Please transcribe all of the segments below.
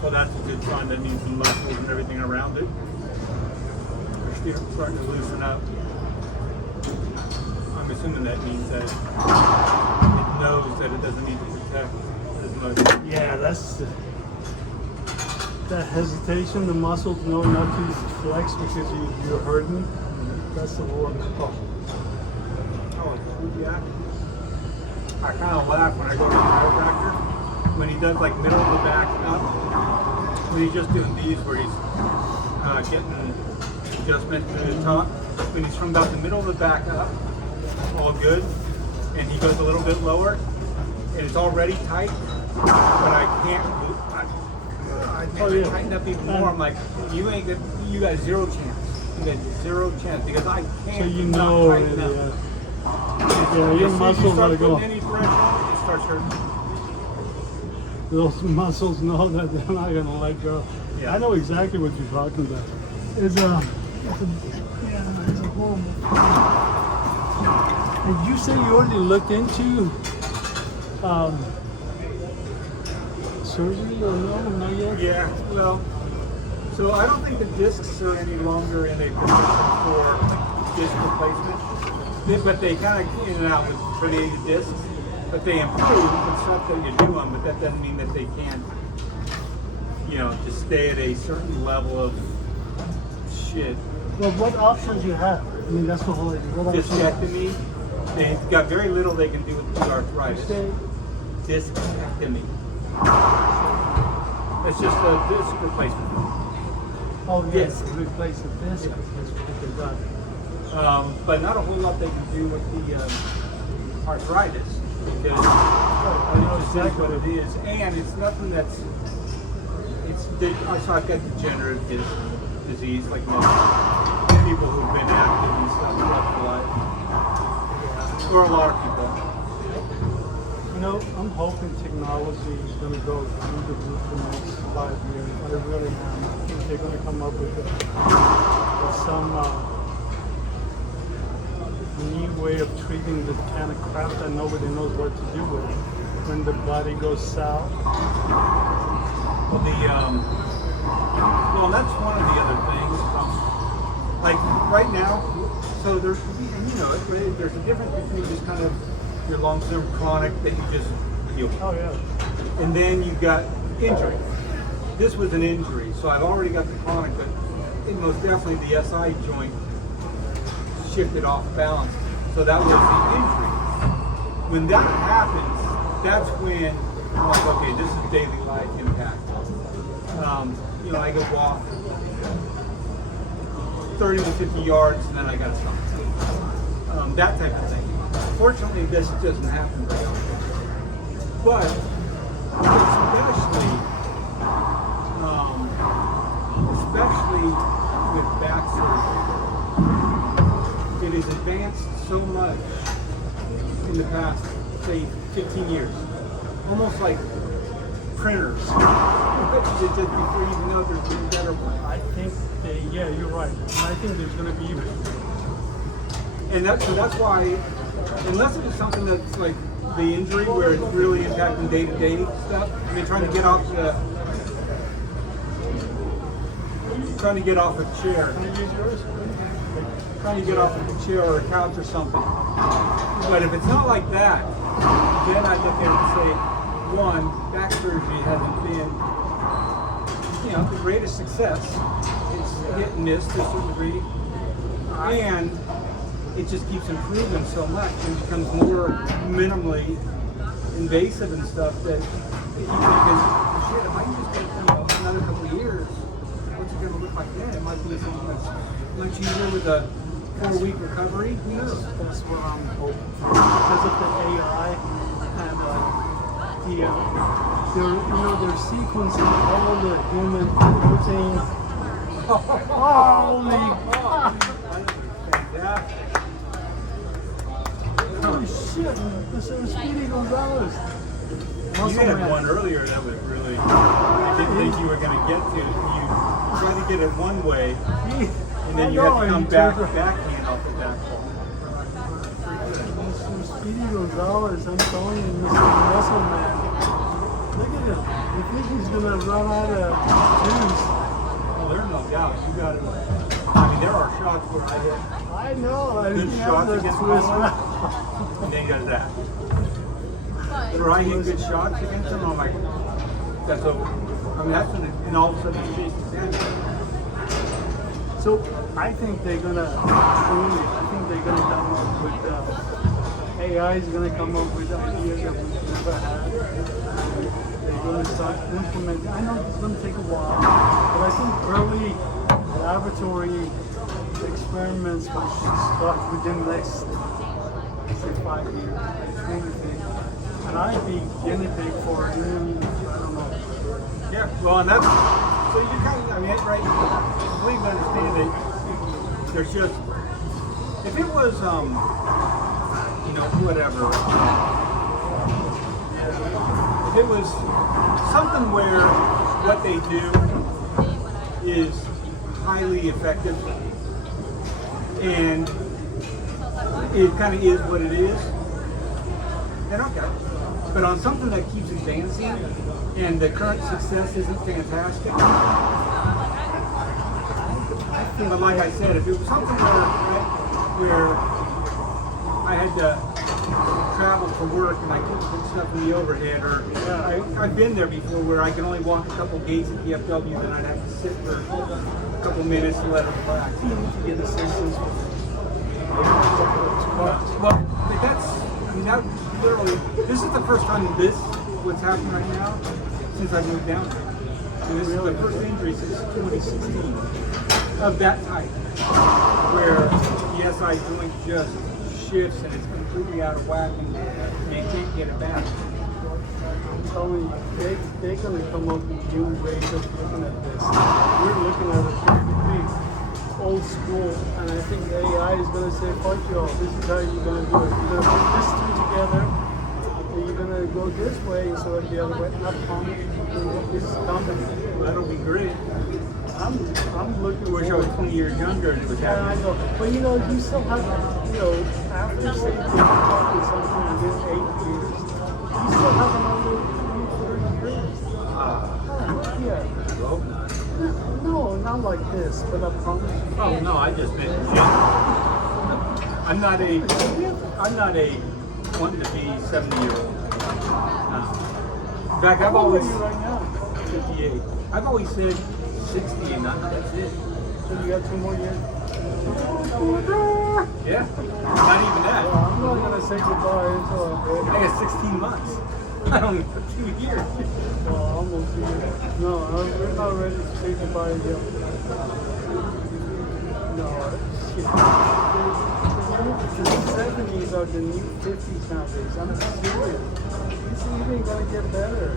So that's a good sign. That means the muscles and everything around it are starting to loosen up. I'm assuming that means that it knows that it doesn't need to protect as much. Yeah, that's that hesitation. The muscles know not to flex because you're hurting. That's the one. Oh, yeah. I kind of laugh when I go to the chiropractor when he does like middle of the back up. When he's just doing these where he's getting adjustment to the top. When he's from about the middle of the back up, all good, and he goes a little bit lower, and it's already tight, but I can't. I tighten up even more. I'm like, you got zero chance. You got zero chance because I can't. So you know, tighten up. Yeah, your muscles are going. Any pressure, it starts hurting. Those muscles know that they're not going to let go. Yeah. I know exactly what you're talking about. It's a horrible. Did you say you already looked into surgery or no? Not yet? Yeah, well, so I don't think the discs are any longer in a position for disc replacement, but they kind of in and out with herniated discs, but they improve with stuff that you do them, but that doesn't mean that they can't, just stay at a certain level of shit. Well, what options you have? I mean, that's the whole idea. What options? Discectomy, they've got very little they can do with the arthritis. Discectomy. It's just a disc replacement. Oh, yes, replace the disc. But not a whole lot they can do with the arthritis because I know exactly what it is, and it's nothing that's. So I've got degenerative disc disease, like most people who've been active and stuff throughout their life, or a lot of people. I'm hoping technology is going to go through the roof in the next 5 years. I really am. I think they're going to come up with some new way of treating this kind of crap that nobody knows what to do with when the body goes south. Well, that's one of the other things. Like right now, so there's a difference between just kind of your long-term chronic that you just heal. Oh yeah. And then you got injury. This was an injury, so I've already got the chronic, but most definitely the SI joint shifted off balance. So that was the injury. When that happens, that's when I'm like, okay, this is daily life impact. I go walk 30 to 50 yards and then I gotta stop. That type of thing. Fortunately, this doesn't happen very often. But especially with back surgery, it has advanced so much in the past, say, 15 years. Almost like printers. Just before you know there's been better ones. I think you're right. And I think there's going to be even. And that's why, unless it was something that's like the injury where it's really impacting day-to-day stuff, I mean, trying to get off a chair. Can I use yours? Trying to get off of a chair or a couch or something. But if it's not like that, then I look at it and say, one, back surgery hasn't been, the greatest success. It's hit and miss to a certain degree. And it just keeps improving so much and becomes more minimally invasive and stuff that you think is, shit, if I can just take another couple of years, what's it going to look like then? It might be something that's much easier with a 4-week recovery. Who knows? That's what I'm hoping for. Because of the AI and they're sequencing all the human protein. Holy Fantastic. holy shit! This is Speedy Gonzalez. You had one earlier that was really, I didn't think you were going to get to. You tried to get it one way, and then you had to come backhand off the back wall. Speedy Gonzalez, I'm telling you, Mr. Muscle Man. Look at him. You think he's gonna run out of juice? Well, there's no doubt. You got to. I mean, there are shots where I hit I know. I good didn't shots have the against twist Collin, round. and then he does that. Where I hit good shots against him, I'm like, that's over. I mean, that's when, and all of a sudden, he's chasing Sanders. So I think they're gonna truly. I think they're gonna come up with AI is gonna come up with ideas that we've never had. They're gonna start implementing. I know it's gonna take a while, but I think early laboratory experiments will start within the next, say, 5 years. I truly think, and I'd be guinea pig for it. I don't know. Yeah, well, and that's, so you kind of, I mean, right, I completely understand that there's just, if it was, you know, whatever, if it was something where what they do is highly effective and it kind of is what it is, then okay. But on something that keeps advancing and the current success isn't fantastic, but like I said, if it was something where I had to travel for work and I couldn't put stuff in the overhead, or I've been there before where I can only walk a couple gates at DFW, then I'd have to sit for a couple minutes to let it relax. Get assistance. Well, that's, I mean, that literally, this is the first time what's happening right now, since I moved down here. And this is the first injury since 2016 of that type, where the SI joint just shifts and it's completely out of whack and you can't get it back. I'm telling you, they're going to come up with new ways of looking at this. We're looking at it completely old school, and I think AI is going to say, fuck y'all, this is how you're going to do it. You're going to put this two together, and you're going to go this way instead of the other way. Not common. This is coming. That'll be great. I'm looking. Wish I was 20 years younger and it was Yeah, I happening. know. But you know, you still have, you know, after say you're talking something within 8 years, you still have another 30 years. Yeah. I hope not. No, not like this, but I promise you. Oh no, I just meant I'm not a wanting to be 70-year-old. No. In fact, I've How old are always you right now? 58. I've always said 60 and that's it. So you got 2 more years? Yeah. Not even that. Well, I'm not going to say goodbye until I'm I ready. got 16 months. I don't even 2 years. Well, almost 2 years. No, we're not ready to say goodbye yet. No, the 70s are the new 50s nowadays. I'm serious. It's even going to get better.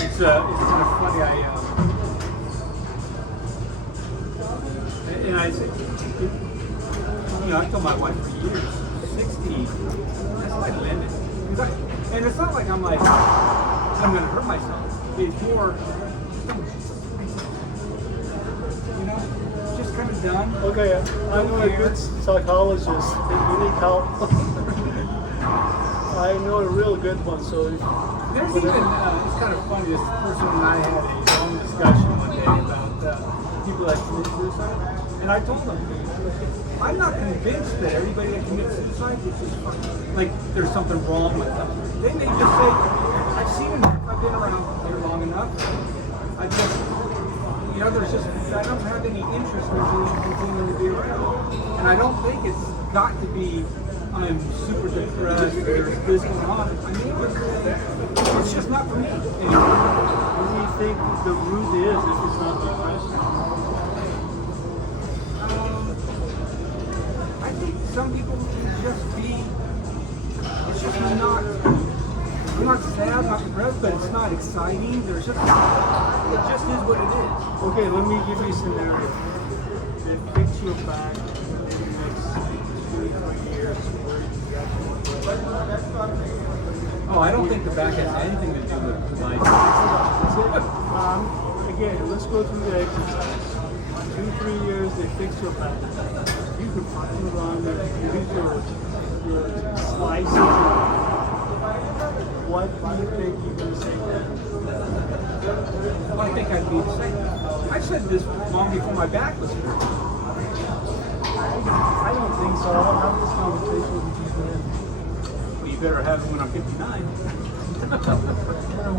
It's kind of funny. And I said, you know, I told my wife for years, 60, that's my limit. And it's not like I'm like, I'm going to hurt myself. It's more, you know, just kind of done. Okay, I know a good psychologist. You need help. I know a real good one, so There's even, it's kind of funny, this person and I had a long discussion one day about people that commit suicide. And I told them, I'm not convinced that everybody that commits suicide is just fucking, like there's something wrong with them. They may just say, I've seen enough, I've been around here long enough. I just, you know, there's just, I don't have any interest in continuing to be around. And I don't think it's got to be, I'm super depressed, there's this going on. I mean, it's just not for me anymore. what do you think the root is if it's not depression? I think some people can just be, it's just not, I'm not sad, not depressed, but it's not exciting. There's just, it just is what it is. Okay, let me give you a scenario. They fix your back in the next 2 to 3 years. Where you Oh, I don't think the back has anything to do with life. Again, let's go through the exercise. 2-3 years, they fix your back. You can find it on there. Use your slices. what do you think you're going to say? Well, I think I'd be the same. I said this long before my back was hurt. I don't think so. I'll have this conversation with you then. Well, you better have it when I'm 59.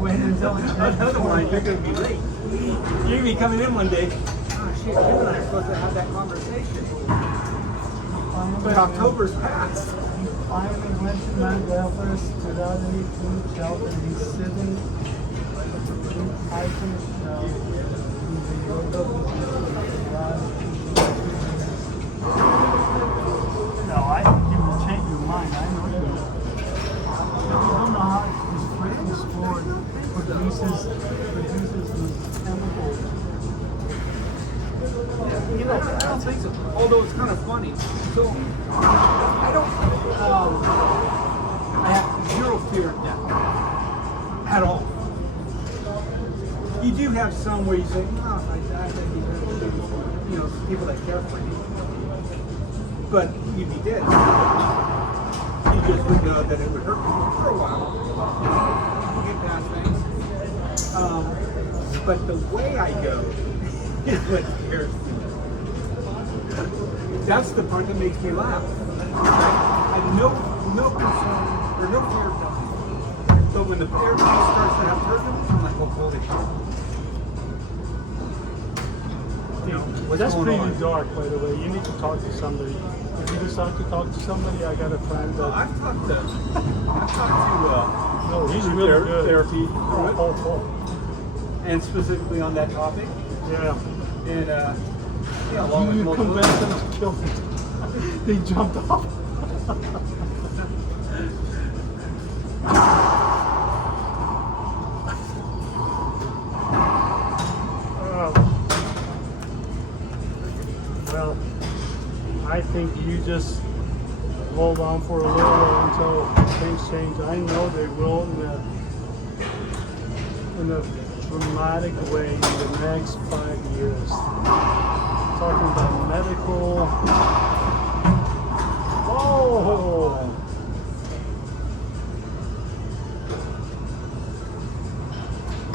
Wait until it's Otherwise, you're going to be late. You're going to be coming in one day. Oh, shit, you and I are supposed to have that conversation. But October's passed. Finally went to Mount Everest 2018 shelter. He's sitting hiking snow. No, I think you will change your mind. I know you will. You don't know how this freaking sport produces these chemicals. You know, I don't think so. Although it's kind of funny. So, I don't, I have zero fear of death. At all. You do have some where you say, oh, if I die, I'd be very, you know, people that care for you. But you'd be dead. You just would know that it would hurt you for a while. You get past things. But the way I go is what scares me. That's the part that makes me laugh. I have no concern or no fear of dying. But when the air starts to have turbulence, I'm like, oh, holy shit. You know, what's That's going pretty on? dark, by the way. You need to talk to somebody. If you decide to talk to somebody, I got a friend that. I've talked to No, he's really good. therapy, Oh. and specifically on that topic. Yeah. And yeah, along with You multiple convinced them to kill me. They jumped off. Well, I think you just hold on for a little while until things change. I know they will in a dramatic way in the next 5 years. Talking about medical. Oh!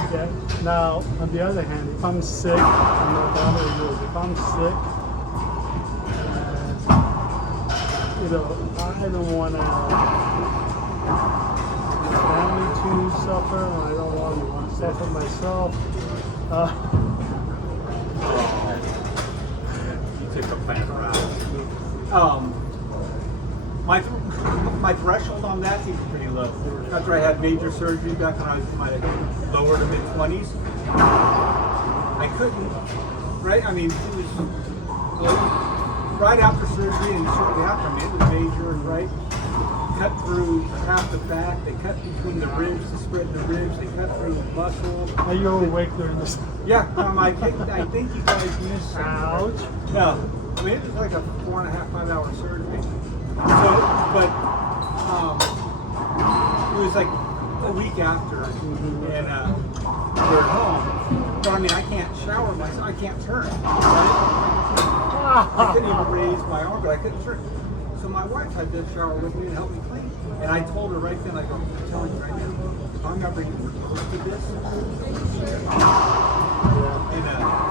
Okay. Now, on the other hand, if I'm sick, I'm not down to rules. If I'm sick, you know, I don't want my family to suffer, and I don't want to suffer myself. You took a plan around. My threshold on that seems pretty low. After I had major surgery back when I was in my lower to mid 20s, I couldn't. Right? I mean, it was right after surgery and shortly after. I mean, it was major, right? Cut through half the back. They cut between the ribs to spread the ribs. They cut through the muscle. Are you awake during this? Yeah, I think you guys missed. Ouch. No, I mean, it was like a 4.5, 5 hour surgery. So, but it was like a week after, and we're at home. But I mean, I can't shower myself. I can't turn. Right? I couldn't even raise my arm, but I couldn't turn. So my wife had to shower with me and help me clean. And I told her right then, like, I'm telling you right now, if I'm not bringing close to this. And,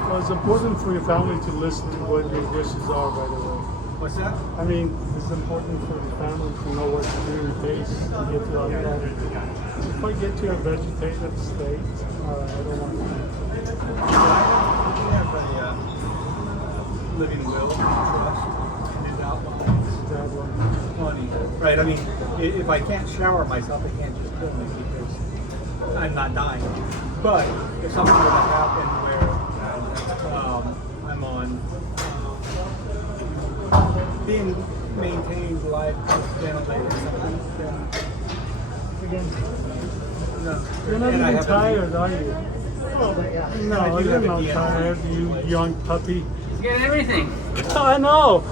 Well, it's important for your family to listen to what your wishes are, by the way. what's that? I mean, it's important for the family to know what to do in case you get to that. If I get to a vegetative state, I don't want to. We have a living will trust and it outlines That one. money. Right? I mean, if I can't shower myself, they can't just kill me because I'm not dying. But if something were to happen where I'm on being maintained life ventilated or something, then again, no. You're not And I even have a- tired, are you? I No, do you're have a not DNR. tired, you young puppy. You get everything. I know.